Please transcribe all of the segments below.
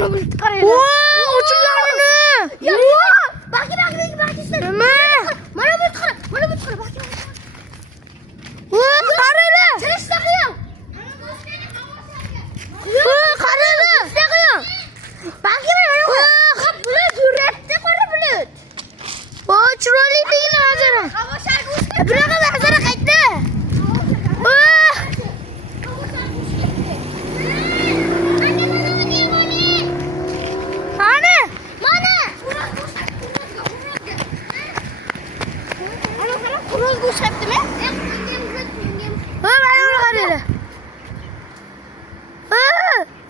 Mana bulutni qarang. Ochilganini. Baki. Nima? Mana bulutni qara. Baki. Qaranglar. Chirishda qiyam. Qaranglar. Baki mana. Bulut yuryapti, qara bulut. Chiroyli degan nazara. Bunaqa nazara qaytdi. Quroz go'shtaptimi? Mana uni qaranglar.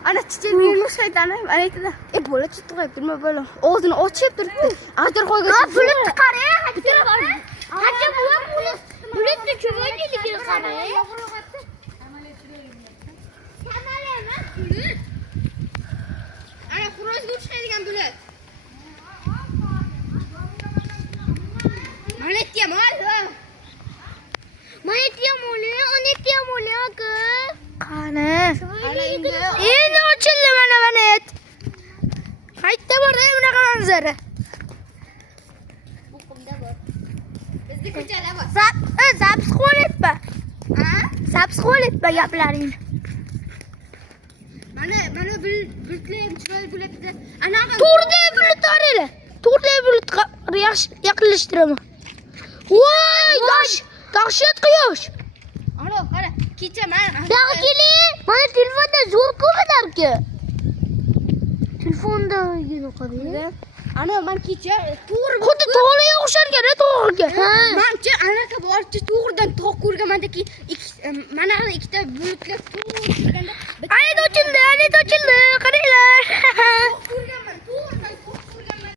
Ana chichakning go'shtaytani, ana aytdi. Bola chiqib qo'yibdi, bola. Og'zini ochib turibdi. Ajr qo'ygan. Bulutni qarang. Qancha bulutni cho'g'ayligini qarang. Ana qurozga o'xshaydigan bulut. Manetiyam ol. Qani? Endi ochildi mana manet. Qaytda borda bunaqa manzara. Bizning ko'chada bor. Zaps qo'yibdi. Zaps qo'yibdi gaplaringni. Mana bulutlar chiroyli bo'libdi. Anaqa To'g'ri bulut qaranglar. To'g'ri bulut yaqinlashtiraman. Voy, dahshat quyosh. ana qara, kecha men Keling, mana telefonda zo'r ko'rinarki. Telefonda qarang. ana men kecha to'g'ri Xuddi tog'larga o'xsharkan-a, tog'ga. mencha anaqa borchi to'g'ridan tog' ko'rganmanda ki mana ikkita bulutlar to'g'ri turganda